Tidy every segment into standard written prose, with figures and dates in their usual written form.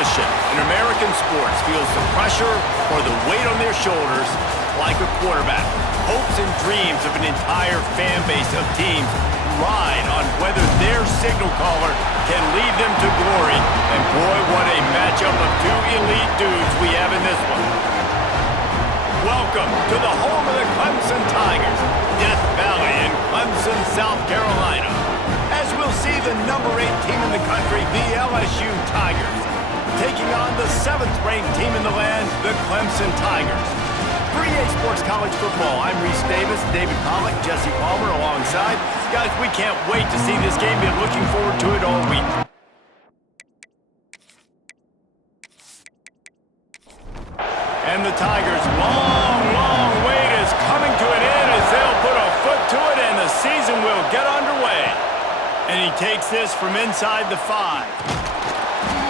position in American sports feels the pressure or the weight on their shoulders like a quarterback. Hopes and dreams of an entire fan base of teams ride on whether their signal caller can lead them to glory. And boy, what a matchup of two elite dudes we have in this one. Welcome to the home of the Clemson Tigers, Death Valley in Clemson, South Carolina. As we'll see the number 8 team in the country, the LSU Tigers, taking on the 7th-ranked team in the land, the Clemson Tigers. For EA Sports College Football, I'm Reese Davis, David Pollock, Jesse Palmer alongside. Guys, we can't wait to see this game. Been looking forward to it all week. And the Tigers' long wait is coming to an end as they'll put a foot to it and the season will get underway. And he takes this from inside the 5.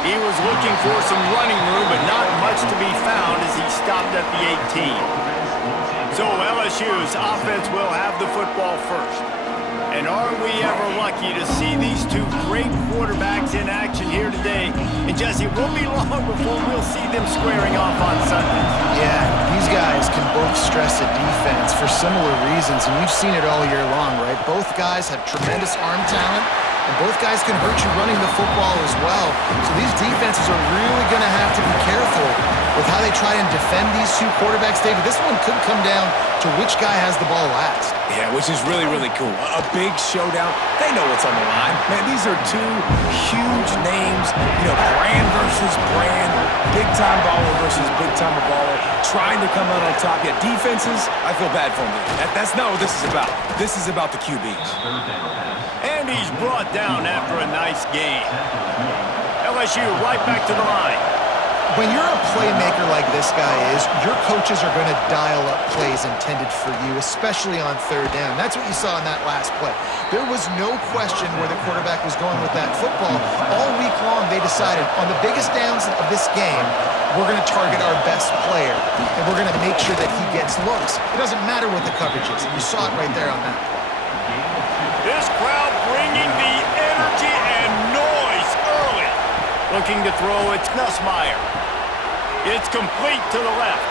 He was looking for some running room, but not much to be found as he stopped at the 18. So LSU's offense will have the football first. And are we ever lucky to see these two great quarterbacks in action here today? And Jesse, it won't be long before we'll see them squaring off on Sunday. Yeah, these guys can both stress a defense for similar reasons, and we've seen it all year long, right? Both guys have tremendous arm talent, and both guys can hurt you running the football as well. So these defenses are really going to have to be careful with how they try and defend these two quarterbacks. David, this one could come down to which guy has the ball last. Yeah, which is really cool. A big showdown. They know what's on the line. Man, these are two huge names. You know, brand versus brand. Big-time baller versus big-time baller. Trying to come out on top. Yeah, defenses, I feel bad for them. That's not what this is about. This is about the QBs. And he's brought down after a nice game. LSU right back to the line. When you're a playmaker like this guy is, your coaches are going to dial up plays intended for you, especially on third down. That's what you saw in that last play. There was no question where the quarterback was going with that football. All week long, they decided on the biggest downs of this game, we're going to target our best player, and we're going to make sure that he gets looks. It doesn't matter what the coverage is. You saw it right there on that play. This crowd bringing the energy and noise early. Looking to throw, it's Nussmeier. It's complete to the left.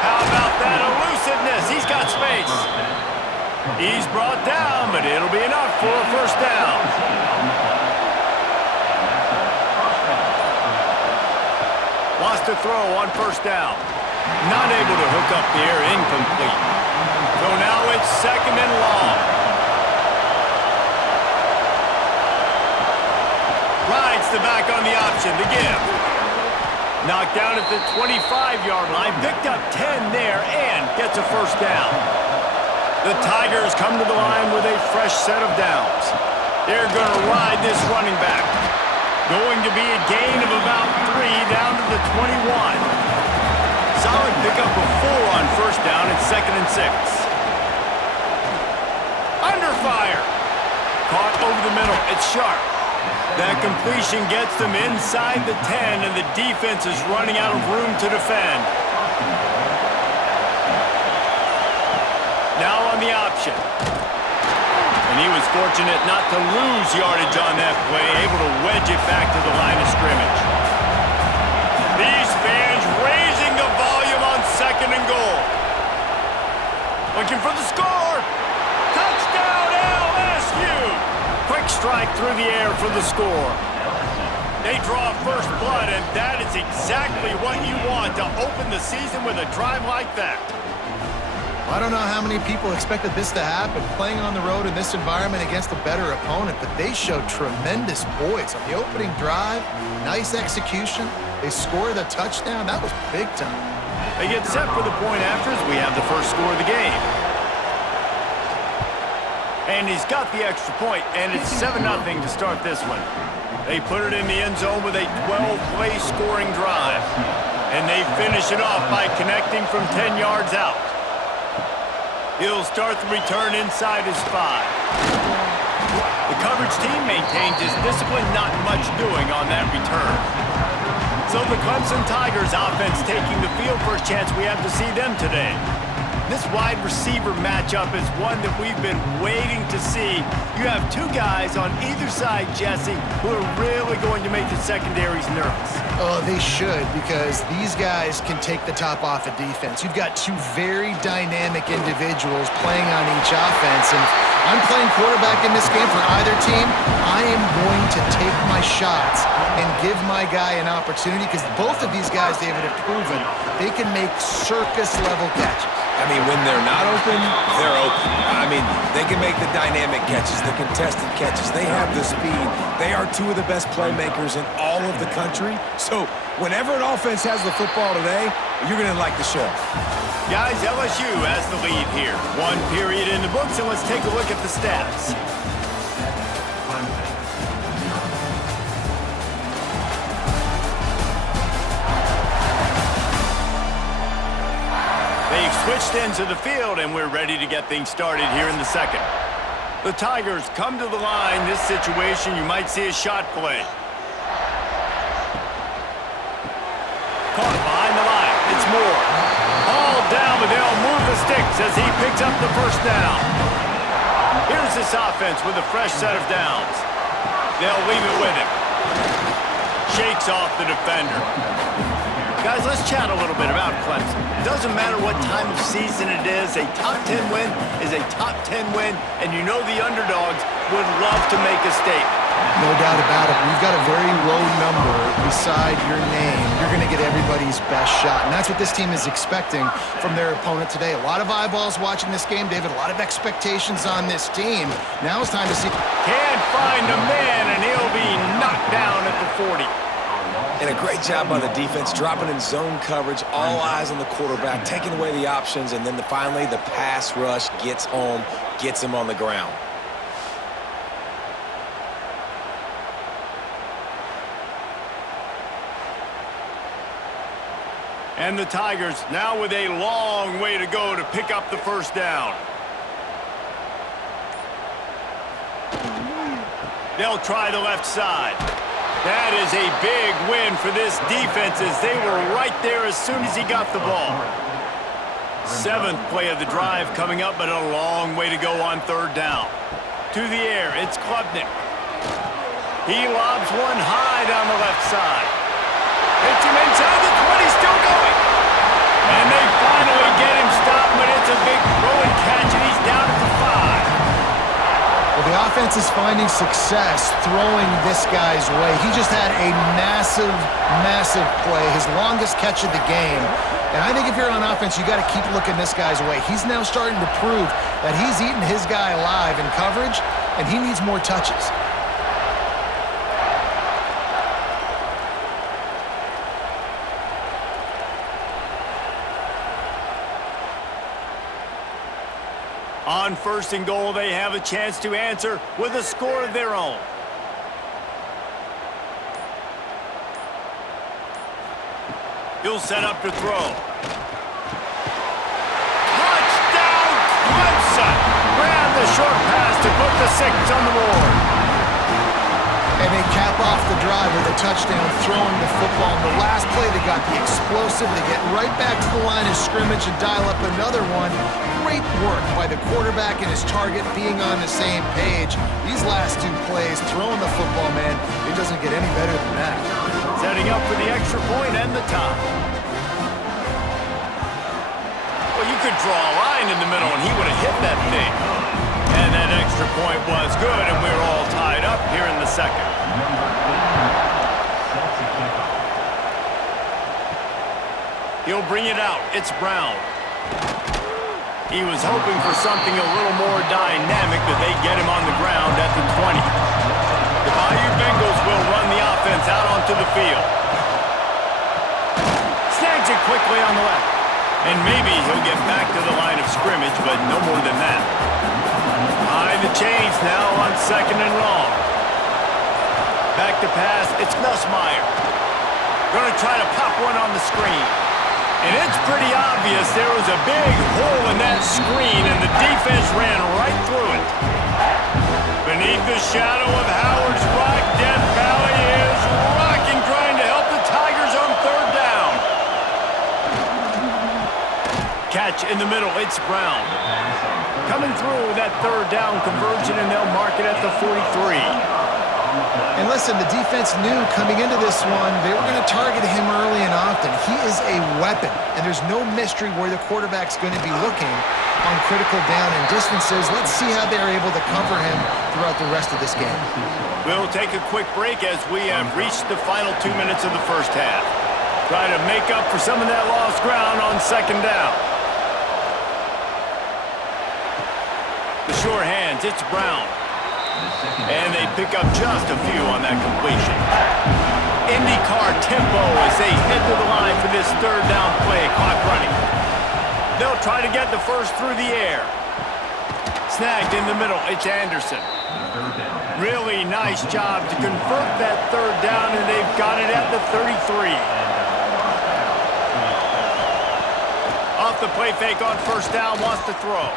How about that elusiveness? He's got space. He's brought down, but it'll be enough for a first down. Lost a throw on first down. Not able to hook up there, incomplete. So now it's 2nd and long. Rides the back on the option to give. Knocked down at the 25-yard line. Picked up 10 there and gets a first down. The Tigers come to the line with a fresh set of downs. They're going to ride this running back. Going to be a gain of about 3 down to the 21. Solid pickup of 4 on first down at 2nd and 6. Under fire. Caught over the middle. It's sharp. That completion gets them inside the 10, and the defense is running out of room to defend. Now on the option. And he was fortunate not to lose yardage on that play, able to wedge it back to the line of scrimmage. These fans raising the volume on 2nd and goal. Looking for the score. Touchdown LSU! Quick strike through the air for the score. They draw first blood, and that is exactly what you want to open the season with a drive like that. I don't know how many people expected this to happen, playing on the road in this environment against a better opponent, but they showed tremendous poise on the opening drive. Nice execution. They scored a touchdown. That was big time. They get set for the point after as we have the first score of the game. And he's got the extra point, and it's 7-0 to start this one. They put it in the end zone with a 12-play scoring drive. And they finish it off by connecting from 10 yards out. He'll start the return inside his 5. The coverage team maintains his discipline, not much doing on that return. So the Clemson Tigers offense taking the field. First chance we have to see them today. This wide receiver matchup is one that we've been waiting to see. You have two guys on either side, Jesse, who are really going to make the secondaries nervous. Oh, they should, because these guys can take the top off of defense. You've got two very dynamic individuals playing on each offense, and I'm playing quarterback in this game for either team. I am going to take my shots and give my guy an opportunity, because both of these guys, David, have proven they can make circus-level catches. I mean, when they're not open, they're open. I mean, they can make the dynamic catches, the contested catches. They have the speed. They are two of the best playmakers in all of the country. So whenever an offense has the football today, you're going to like the show. Guys, LSU has the lead here. One period in the books, and let's take a look at the stats. They've switched ends of the field, and we're ready to get things started here in the second. The Tigers come to the line. This situation, you might see a shot play. Caught behind the line. It's Moore. All down, but they'll move the sticks as he picks up the first down. Here's this offense with a fresh set of downs. They'll leave it with him. Shakes off the defender. Guys, let's chat a little bit about Clemson. Doesn't matter what time of season it is, a top 10 win is a top 10 win, and you know the underdogs would love to make a statement. No doubt about it. We've got a very low number beside your name. You're going to get everybody's best shot, and that's what this team is expecting from their opponent today. A lot of eyeballs watching this game, David. A lot of expectations on this team. Now it's time to see. Can't find a man, and he'll be knocked down at the 40. And a great job by the defense, dropping in zone coverage, all eyes on the quarterback, taking away the options, and then finally the pass rush gets home, gets him on the ground. And the Tigers now with a long way to go to pick up the first down. They'll try the left side. That is a big win for this defense as they were right there as soon as he got the ball. Seventh play of the drive coming up, but a long way to go on third down. To the air, it's Klubnik. He lobs one high down the left side. Hits him inside the 20, still going. And they finally get him stopped, but it's a big throw and catch, and he's down at the 5. Well, the offense is finding success throwing this guy's way. He just had a massive, massive play, his longest catch of the game. And I think if you're on offense, you got to keep looking this guy's way. He's now starting to prove that he's eating his guy alive in coverage, and he needs more touches. On first and goal, they have a chance to answer with a score of their own. He'll set up to throw. Touchdown, Clemson! Grab the short pass to put the 6 on the board. And they cap off the drive with a touchdown, throwing the football. In the last play, they got the explosive. They get right back to the line of scrimmage and dial up another one. Great work by the quarterback and his target being on the same page. These last two plays, throwing the football, man, it doesn't get any better than that. Setting up for the extra point and the top. Well, you could draw a line in the middle and he would have hit that thing. And that extra point was good, and we're all tied up here in the second. He'll bring it out. It's Brown. He was hoping for something a little more dynamic, but they get him on the ground at the 20. The Bayou Bengals will run the offense out onto the field. Snags it quickly on the left. And maybe he'll get back to the line of scrimmage, but no more than that. High the chains now on second and long. Back to pass, it's Nussmeier. Going to try to pop one on the screen. And it's pretty obvious there was a big hole in that screen, and the defense ran right through it. Beneath the shadow of Howard's Rock, Death Valley is rocking, trying to help the Tigers on third down. Catch in the middle, it's Brown. Coming through with that third down conversion, and they'll mark it at the 43. And listen, the defense knew coming into this one, they were going to target him early and often. He is a weapon, and there's no mystery where the quarterback's going to be looking on critical down and distances. Let's see how they're able to cover him throughout the rest of this game. We'll take a quick break as we have reached the final 2 minutes of the first half. Try to make up for some of that lost ground on second down. The sure hands, it's Brown. And they pick up just a few on that completion. IndyCar tempo as they head to the line for this third down play, clock running. They'll try to get the first through the air. Snagged in the middle, it's Anderson. Really nice job to convert that third down, and they've got it at the 33. Off the play fake on first down, wants to throw.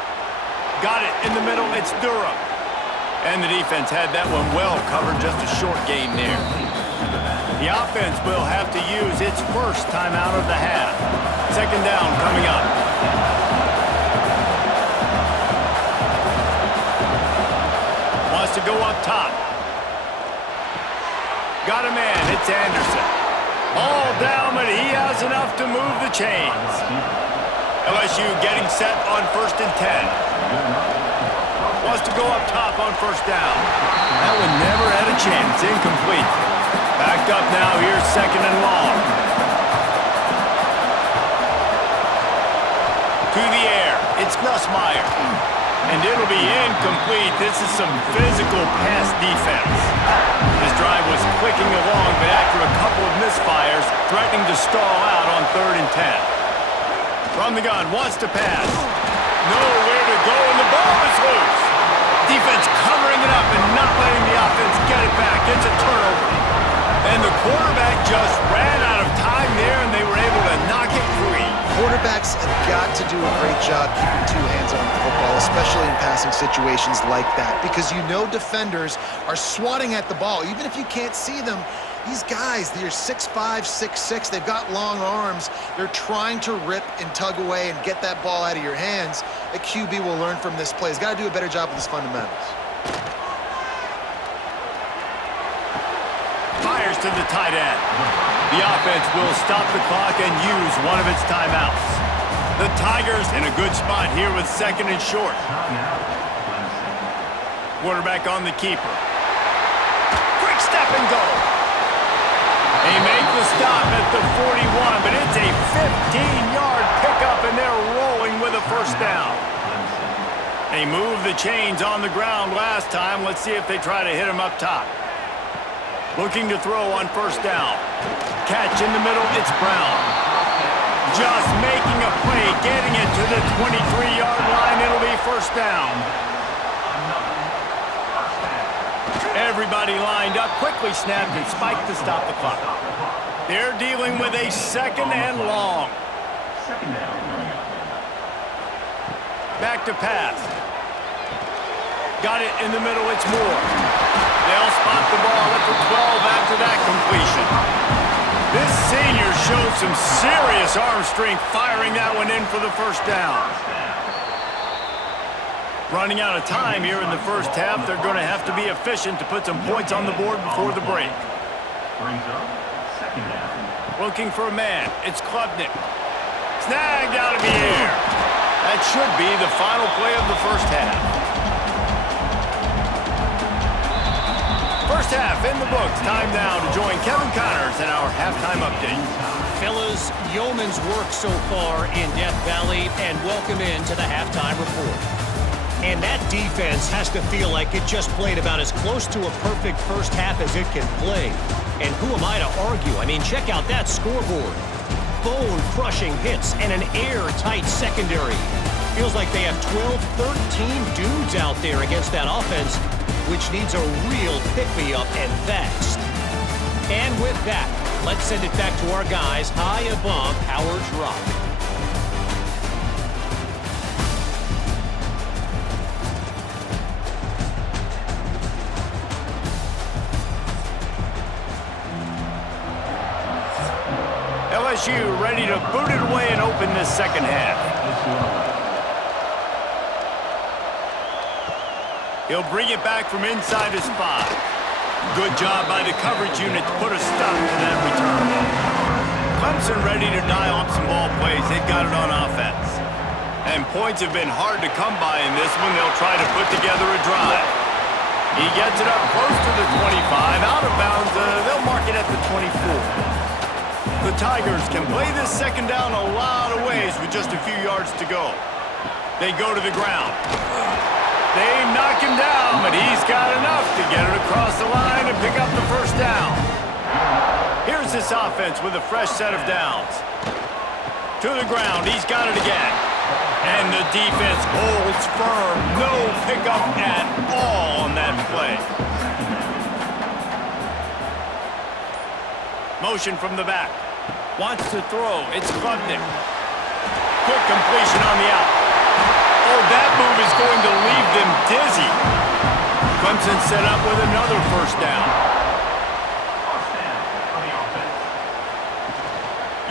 Got it in the middle, it's Durham. And the defense had that one well covered, just a short gain there. The offense will have to use its first timeout of the half. Second down coming up. Wants to go up top. Got a man, it's Anderson. All down, but he has enough to move the chains. LSU getting set on 1st and 10. Wants to go up top on first down. That one never had a chance. Incomplete. Backed up now. Here's second and long. To the air. It's Nussmeier. And it'll be incomplete. This is some physical pass defense. This drive was clicking along, but after a couple of misfires, threatening to stall out on 3rd and 10. From the gun, wants to pass. Nowhere to go, and the ball is loose. Defense covering it up and not letting the offense get it back. It's a turnover. And the quarterback just ran out of time there, and they were able to knock it free. Quarterbacks have got to do a great job keeping two hands on the football, especially in passing situations like that, because you know defenders are swatting at the ball. Even if you can't see them, these guys, they're 6'5", 6'6", they've got long arms. They're trying to rip and tug away and get that ball out of your hands. A QB will learn from this play. He's got to do a better job with his fundamentals. Fires to the tight end. The offense will stop the clock and use one of its timeouts. The Tigers in a good spot here with second and short. Quarterback on the keeper. Quick step and go. They make the stop at the 41, but it's a 15-yard pickup, and they're rolling with a first down. They moved the chains on the ground last time. Let's see if they try to hit him up top. Looking to throw on first down. Catch in the middle, it's Brown. Just making a play, getting it to the 23-yard line. It'll be first down. Everybody lined up, quickly snapped and spiked to stop the clock. They're dealing with a second and long. Back to pass. Got it in the middle, it's Moore. They'll spot the ball at the 12 after that completion. This senior showed some serious arm strength firing that one in for the first down. Running out of time here in the first half. They're going to have to be efficient to put some points on the board before the break. Looking for a man. It's Klubnik. Snagged out of the air. That should be the final play of the first half. First half in the books. Time now to join Kevin Connors in our halftime update. Fellas, yeoman's work so far in Death Valley, and welcome into the halftime report. And that defense has to feel like it just played about as close to a perfect first half as it can play. And who am I to argue? I mean, check out that scoreboard. Bone-crushing hits and an airtight secondary. Feels like they have 12, 13 dudes out there against that offense, which needs a real pick-me-up and fast. And with that, let's send it back to our guys high above Howard's Rock. LSU ready to boot it away and open open this second half. He'll bring it back from inside his 5. Good job by the coverage unit to put a stop to that return. Clemson ready to dial up some ball plays. They've got it on offense. And points have been hard to come by in this one. They'll try to put together a drive. He gets it up close to the 25. Out of bounds, they'll mark it at the 24. The Tigers can play this second down a lot of ways with just a few yards to go. They go to the ground. They knock him down, but he's got enough to get it across the line and pick up the first down. Here's this offense with a fresh set of downs. To the ground, he's got it again. And the defense holds firm. No pickup at all on that play. Motion from the back. Wants to throw. It's Klubnik. Quick completion on the out. Oh, that move is going to leave them dizzy. Clemson set up with another first down.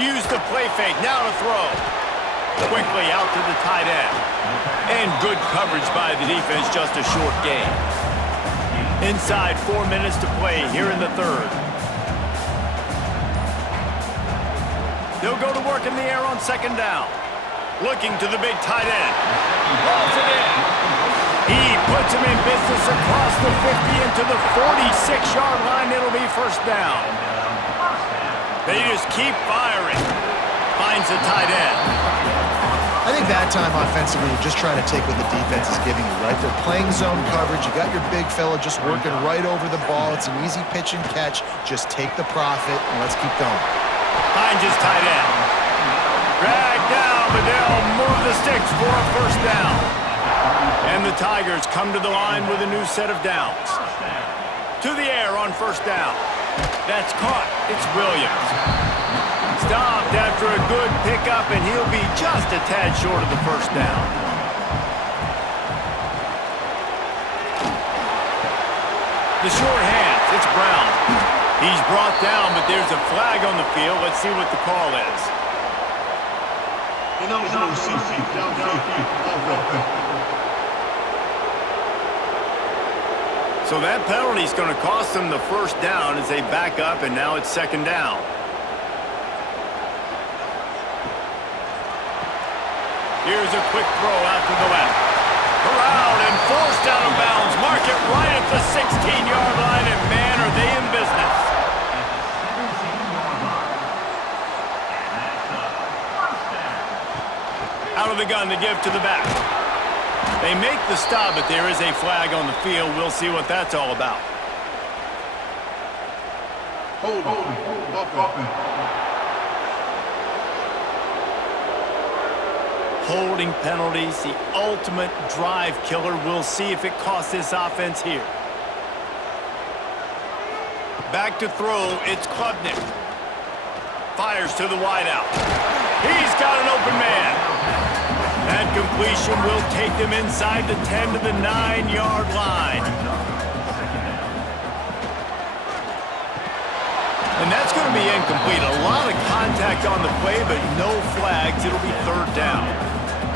Use the play fake. Now to throw. Quickly out to the tight end. And good coverage by the defense, just a short gain. Inside 4 minutes to play here in the third. They'll go to work in the air on second down. Looking to the big tight end. Rolls it in. He puts him in business across the 50 into the 46-yard line. It'll be first down. They just keep firing. Finds the tight end. I think that time offensively, you're just trying to take what the defense is giving you, right? They're playing zone coverage. You got your big fella just working right over the ball. It's an easy pitch and catch. Just take the profit and let's keep going. Finds his tight end. Dragged down, but they'll move the sticks for a first down. And the Tigers come to the line with a new set of downs. To the air on first down. That's caught. It's Williams. Stopped after a good pickup, and he'll be just a tad short of the first down. The short hands, it's Brown. He's brought down, but there's a flag on the field. Let's see what the call is. So that penalty is going to cost them the first down as they back up, and now it's second down. Here's a quick throw out to the left. Corralled and forced out of bounds. Mark it right at the 16-yard line, and man, are they in business. Out of the gun to give to the back. They make the stop, but there is a flag on the field. We'll see what that's all about. Holding penalties, the ultimate drive killer. We'll see if it costs this offense here. Back to throw, it's Klubnik. Fires to the wideout. He's got an open man. That completion will take them inside the 10 to the 9-yard line. And that's going to be incomplete. A lot of contact on the play, but no flags. It'll be third down.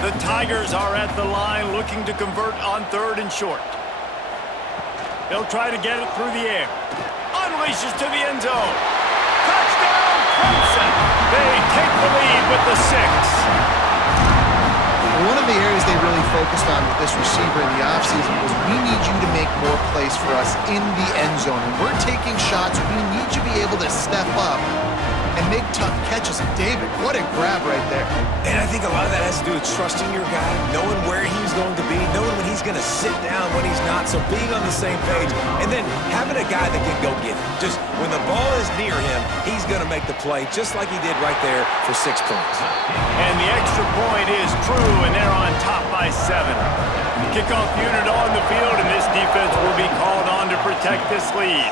The Tigers are at the line looking to convert on third and short. They'll try to get it through the air. Unleashes to the end zone. Touchdown, Clemson. They take the lead with the 6. One of the areas they really focused on with this receiver in the offseason was we need you to make more plays for us in the end zone. When we're taking shots, we need you to be able to step up and make tough catches. David, what a grab right there. And I think a lot of that has to do with trusting your guy, knowing where he's going to be, knowing when he's going to sit down, when he's not, so being on the same page, and then having a guy that can go get it. Just when the ball is near him, he's going to make the play, just like he did right there for 6 points. And the extra point is true, and they're on top by 7. Kickoff unit on the field, and this defense will be called on to protect this lead.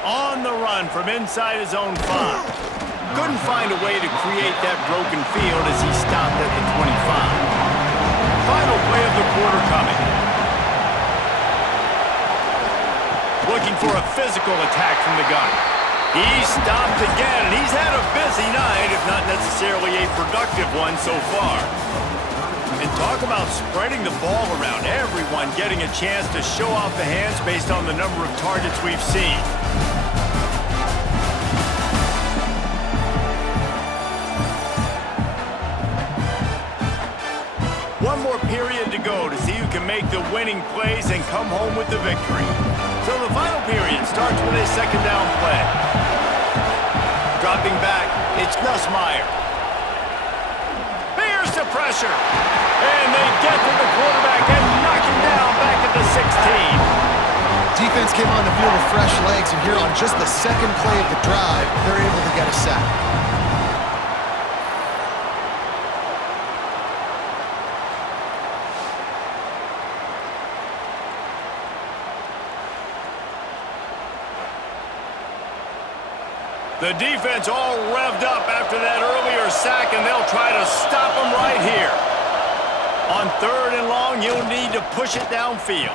On the run from inside his own 5. Couldn't find a way to create that broken field as he stopped at the 25. Final play of the quarter coming. Looking for a physical attack from the gun. He stopped again, and he's had a busy night, if not necessarily a productive one so far. And talk about spreading the ball around. Everyone getting a chance to show off the hands based on the number of targets we've seen. One more period to go to see who can make the winning plays and come home with the victory. So the final period starts with a second down play. Dropping back, it's Nussmeier. Here's the pressure. And they get to the quarterback and knock him down back at the 16. Defense came on the field with fresh legs, and here on just the second play of the drive, they're able to get a sack. The defense all revved up after that earlier sack, and they'll try to stop them right here. On third and long, you'll need to push it downfield.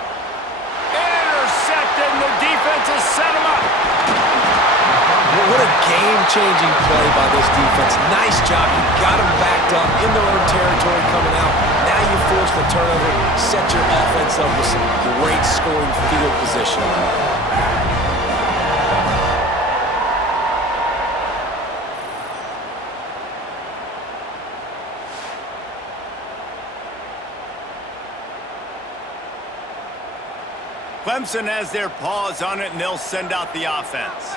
Intercepted, and the defense has set him up. What a game-changing play by this defense. Nice job. You got them backed up in their own territory coming out. Now you force the turnover, set your offense up with some great scoring field position. Clemson has their paws on it, and they'll send out the offense.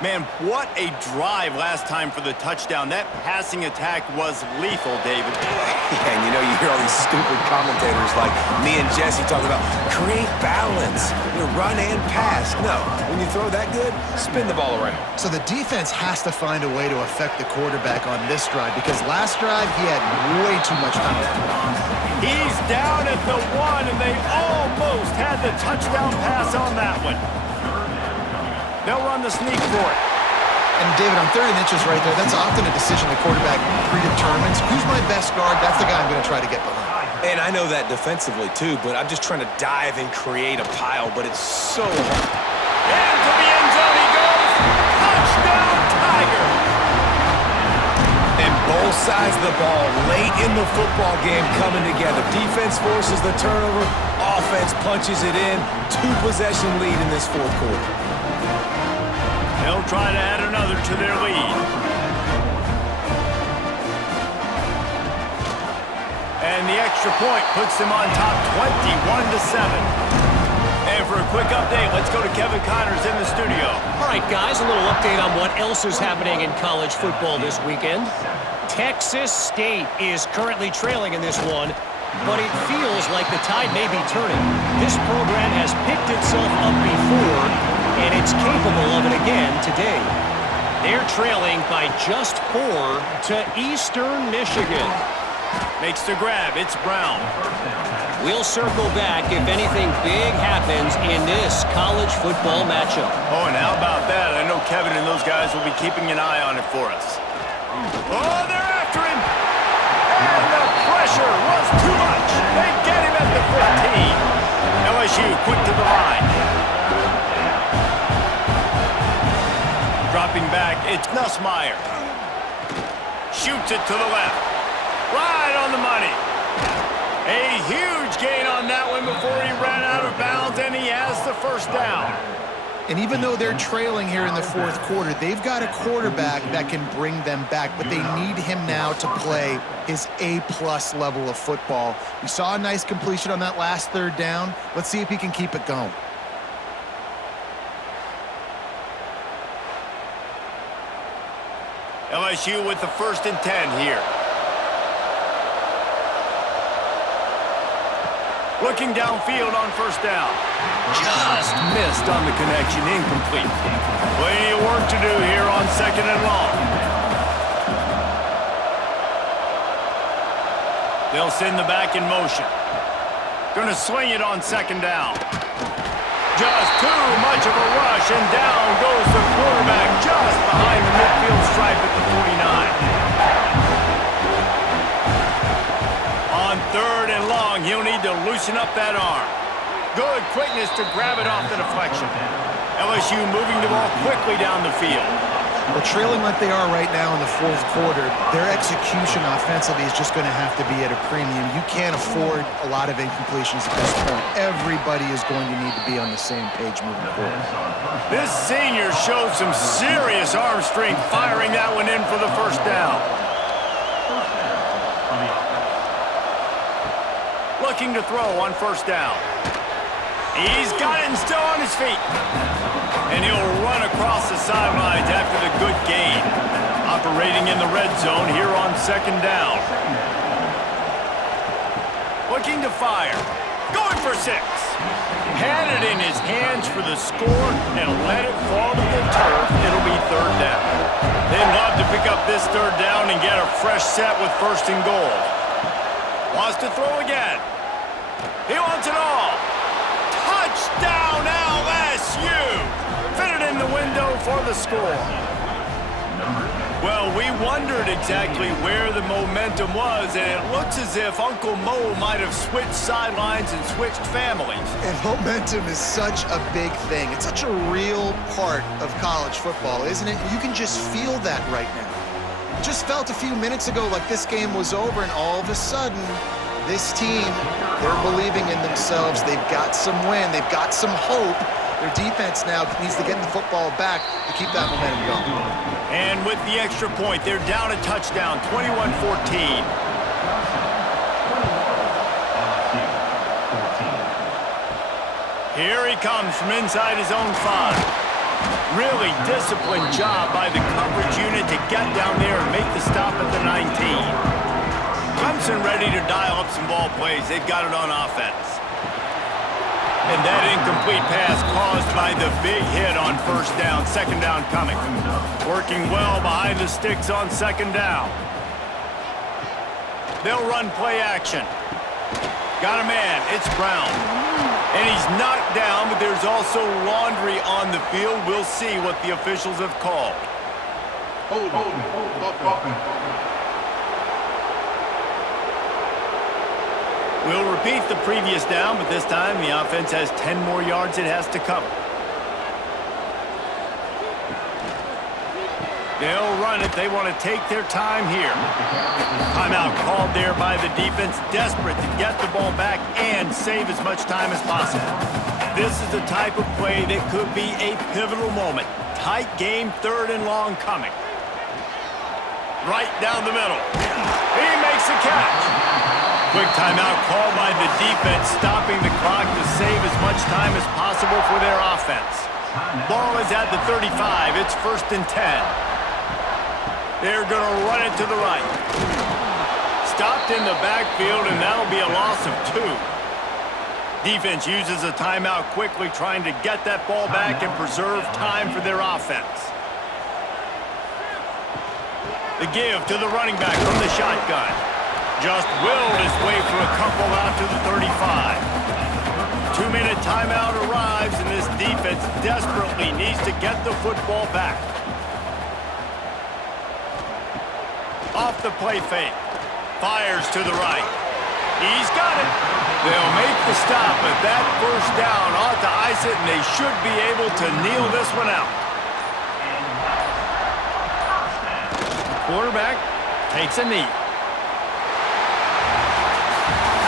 Man, what a drive last time for the touchdown. That passing attack was lethal, David. Yeah, and you know, you hear all these stupid commentators like me and Jesse talking about create balance, run and pass. No, when you throw that good, spin the ball around. So the defense has to find a way to affect the quarterback on this drive, because last drive he had way too much time. He's down at the 1, and they almost had the touchdown pass on that one. They'll run the sneak for it. And David, on 3rd and inches right there, that's often a decision the quarterback predetermines. Who's my best guard? That's the guy I'm going to try to get behind. And I know that defensively too, but I'm just trying to dive and create a pile, but it's so hard. And to the end zone he goes. Touchdown, Tigers! And both sides of the ball late in the football game coming together. Defense forces the turnover. Offense punches it in. 2-possession lead in this 4th quarter. They'll try to add another to their lead. And the extra point puts them on top 21-7. And for a quick update, let's go to Kevin Connors in the studio. All right, guys, a little update on what else is happening in college football this weekend. Texas State is currently trailing in this one, but it feels like the tide may be turning. This program has picked itself up before, and it's capable of it again today. They're trailing by just 4 to Eastern Michigan. Makes the grab. It's Brown. We'll circle back if anything big happens in this college football matchup. Oh, and how about that? I know Kevin and those guys will be keeping an eye on it for us. Oh, they're after him. And the pressure was too much. They get him at the 15. LSU quick to the line. Dropping back, it's Nussmeier. Shoots it to the left. Right on the money. A huge gain on that one before he ran out of bounds, and he has the first down. And even though they're trailing here in the 4th quarter, they've got a quarterback that can bring them back, but they need him now to play his A-plus level of football. We saw a nice completion on that last 3rd down. Let's see if he can keep it going. LSU with the 1st and 10 here. Looking downfield on 1st down. Just missed on the connection, incomplete. Plenty of work to do here on 2nd and long. They'll send the back in motion. Gonna swing it on 2nd down. Just too much of a rush, and down goes the quarterback just behind the midfield stripe at the 49. On 3rd and long, he'll need to loosen up that arm. Good quickness to grab it off the deflection. LSU moving the ball quickly down the field. Well, trailing like they are right now in the fourth quarter, their execution offensively is just going to have to be at a premium. You can't afford a lot of incompletions at this point. Everybody is going to need to be on the same page moving forward. This senior showed some serious arm strength firing that one in for the first down. Looking to throw on first down. He's got it and still on his feet. And he'll run across the sidelines after the good gain. Operating in the red zone here on second down. Looking to fire. Going for 6. Had it in his hands for the score and let it fall to the turf. It'll be third down. They'd love to pick up this third down and get a fresh set with first and goal. Wants to throw again. He wants it all. Touchdown LSU! Fit it in the window for the score. Well, we wondered exactly where the momentum was, and it looks as if Uncle Mo might have switched sidelines and switched families. And momentum is such a big thing. It's such a real part of college football, isn't it? You can just feel that right now. It just felt a few minutes ago like this game was over, and all of a sudden, this team, they're believing in themselves. They've got some wind. They've got some hope. Their defense now needs to get the football back to keep that momentum going. And with the extra point, they're down a touchdown, 21-14. Here he comes from inside his own 5. Really disciplined job by the coverage unit to get down there and make the stop at the 19. Clemson ready to dial up some ball plays. They've got it on offense. And that incomplete pass caused by the big hit on first down. Second down coming. Working well behind the sticks on second down. They'll run play action. Got a man. It's Brown. And he's knocked down, but there's also laundry on the field. We'll see what the officials have called. Hold. We'll repeat the previous down, but this time the offense has 10 more yards it has to cover. They'll run it. They want to take their time here. Timeout called there by the defense, desperate to get the ball back and save as much time as possible. This is the type of play that could be a pivotal moment. Tight game, third and long coming. Right down the middle. He makes a catch. Quick timeout called by the defense, stopping the clock to save as much time as possible for their offense. Ball is at the 35. It's first and 10. They're going to run it to the right. Stopped in the backfield, and that'll be a loss of 2. Defense uses a timeout quickly, trying to get that ball back and preserve time for their offense. The give to the running back from the shotgun. Just willed his way for a couple out to the 35. 2-minute timeout arrives, and this defense desperately needs to get the football back. Off the play fake. Fires to the right. He's got it. They'll make the stop, but that first down ought to ice it, and they should be able to kneel this one out. Quarterback takes a knee.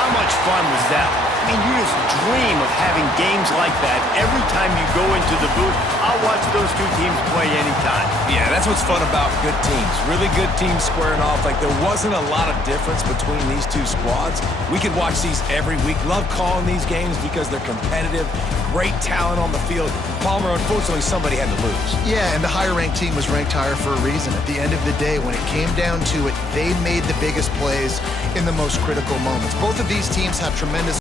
How much fun was that? I mean, you just dream of having games like that every time you go into the booth. I'll watch those two teams play anytime. Yeah, that's what's fun about good teams. Really good teams squaring off. Like, there wasn't a lot of difference between these two squads. We could watch these every week. Love calling these games because they're competitive. Great talent on the field. Palmer, unfortunately, somebody had to lose. Yeah, and the higher-ranked team was ranked higher for a reason. At the end of the day, when it came down to it, they made the biggest plays in the most critical moments. Both of these teams have tremendous